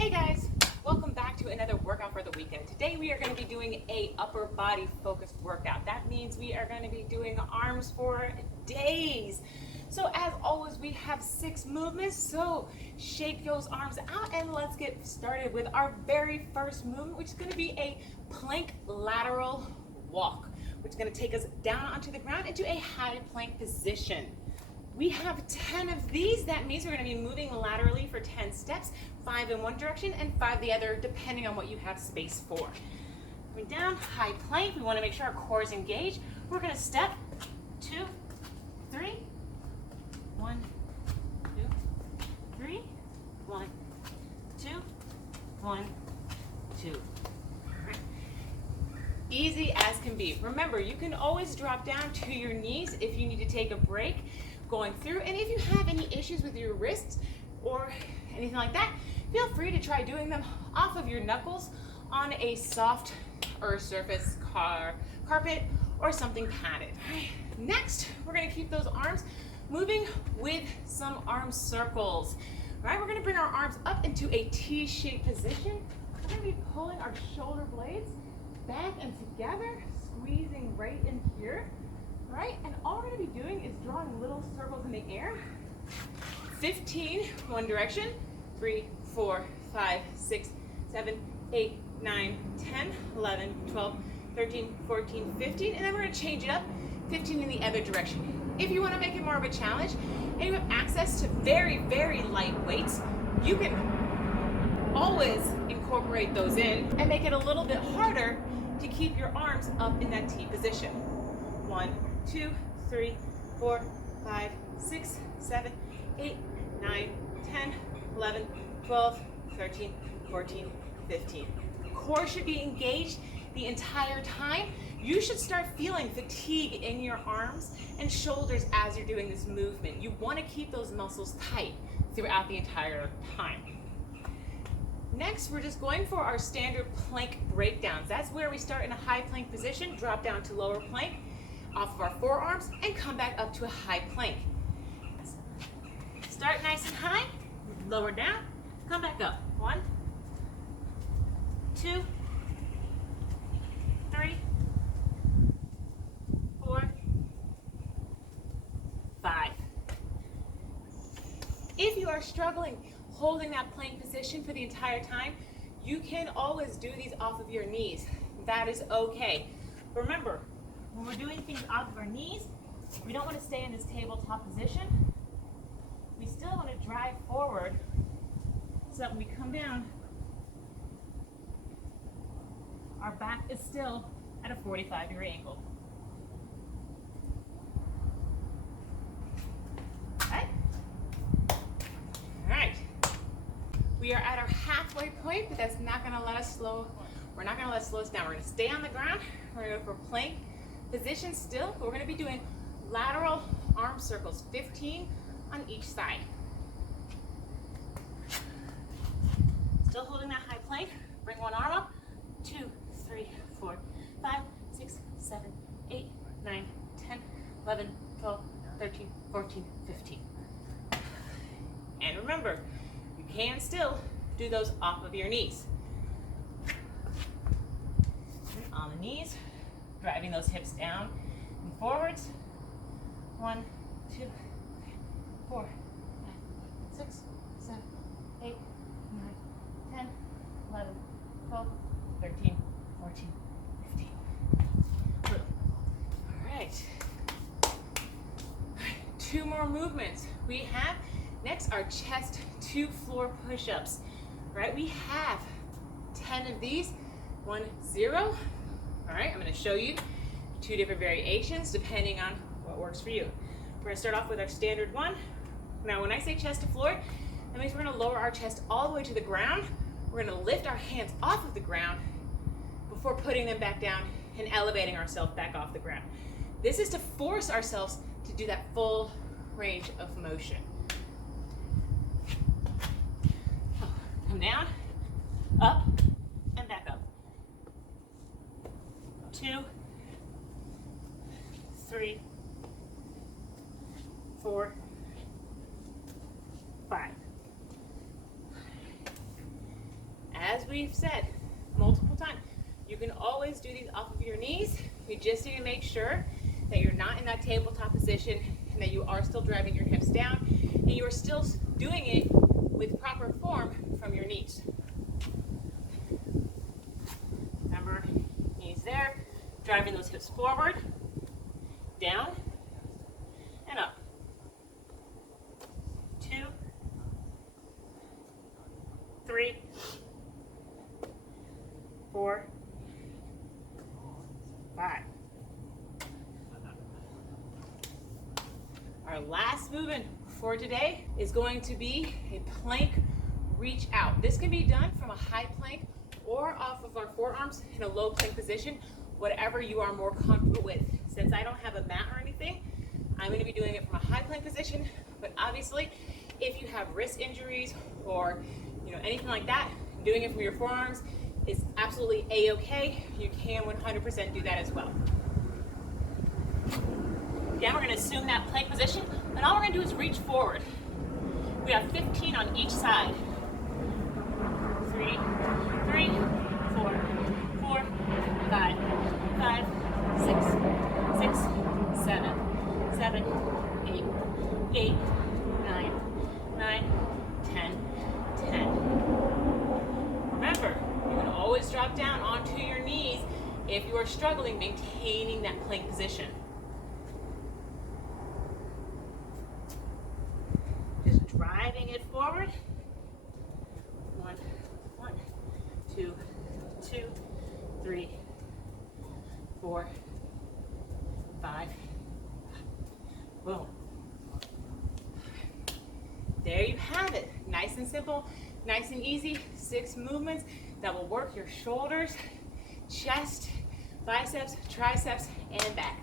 Hey guys, welcome back to another workout for the weekend. Today we are going to be doing a upper body focused workout. That means we are going to be doing arms for days. So as always, we have 6 movements, so shake those arms out and let's get started with our very first movement, which is going to be a plank lateral walk, which is going to take us down onto the ground into a high plank position. We have 10 of these. That means we're going to be moving laterally for 10 steps, 5 in one direction and 5 the other, depending on what you have space for. Going down, high plank. We want to make sure our core is engaged. We're going to step 2, 3, 1, 2, 3, 1, 2, 1, 2. Easy as can be. Remember, you can always drop down to your knees if you need to take a break going through, and if you have any issues with your wrists or anything like that, feel free to try doing them off of your knuckles on a soft earth surface, carpet, or something padded. Next, we're going to keep those arms moving with some arm circles. All right, we're going to bring our arms up into a T-shaped position. We're going to be pulling our shoulder blades back and together, squeezing right in here. Right, and all we're going to be doing is drawing little circles in the air. 15, one direction, 3, 4, 5, 6, 7, 8, 9, 10, 11, 12, 13, 14, 15, and then we're going to change it up, 15 in the other direction. If you want to make it more of a challenge and you have access to very, very light weights, you can always incorporate those in and make it a little bit harder to keep your arms up in that T position. 1, 2, 3, 4, 5, 6, 7, 8, 9, 10, 11, 12, 13, 14, 15. Core should be engaged the entire time. You should start feeling fatigue in your arms and shoulders as you're doing this movement. You want to keep those muscles tight throughout the entire time. Next, we're just going for our standard plank breakdowns. That's where we start in a high plank position, drop down to lower plank, off of our forearms, and come back up to a high plank. Start nice and high, lower down, come back up. 1, 2, 3, 4, 5. If you are struggling holding that plank position for the entire time, you can always do these off of your knees. That is okay. Remember, when we're doing things off of our knees, we don't want to stay in this tabletop position. We still want to drive forward so that when we come down, our back is still at a 45-degree angle. All right. We are at our halfway point, but that's not going to let us slow. We're not going to let it slow us down. We're going to stay on the ground. We're going to go for plank position still, but we're going to be doing lateral arm circles, 15 on each side. Still holding that high plank. Bring one arm up. 2, 3, 4, 5, 6, 7, 8, 9, 10, 11, 12, 13, 14, 15. And remember, you can still do those off of your knees. And on the knees, driving those hips down and forwards. 1, 2, 4, 5, 6, 7, 8, 9, 10, 11, 12, 13, 14, 15. Good. All right. 2 more movements. We have next our chest to floor push-ups. Right? We have 10 of these. 1, 0. All right, I'm going to show you 2 different variations depending on what works for you. We're going to start off with our standard one. Now, when I say chest to floor, that means we're going to lower our chest all the way to the ground. We're going to lift our hands off of the ground before putting them back down and elevating ourselves back off the ground. This is to force ourselves to do that full range of motion. Come down, up, and back up. 2, 3, 4, 5. we've said multiple times, you can always do these off of your knees. You just need to make sure that you're not in that tabletop position and that you are still driving your hips down and you are still doing it with proper form from your knees. Remember, knees there, driving those hips forward, down, and up. 2, 3, 4, 5. Our last movement for today is going to be a plank reach out. This can be done from a high plank or off of our forearms in a low plank position, whatever you are more comfortable with. Since I don't have a mat or anything, I'm going to be doing it from a high plank position, but obviously if you have wrist injuries or anything like that, doing it from your forearms is absolutely a-okay. You can 100% do that as well. Again, we're going to assume that plank position, and all we're going to do is reach forward. We have 15 on each side. 3, 3, 4, 4, 5, 5, 6, 6, 7, 7, 8, 8, 9, 9, 10, 10. Remember, you can always drop down onto your knees if you are struggling maintaining that plank position. Just driving it forward. 1, 1, 2, 2, 3, 4, 5. Boom. There you have it. Nice and simple, nice and easy. 6 movements that will work your shoulders, chest, biceps, triceps, and back.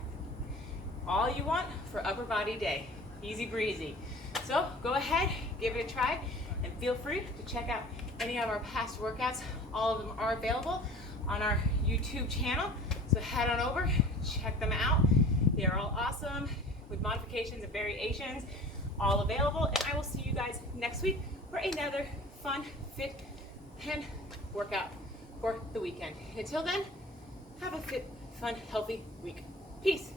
All you want for upper body day. Easy breezy. So go ahead, give it a try, and feel free to check out any of our past workouts. All of them are available on our YouTube channel. So head on over, check them out. They are all awesome with modifications and variations, all available. And I will see you guys next week for another fun, fit, and workout for the weekend. Until then, have a fit, fun, healthy week. Peace.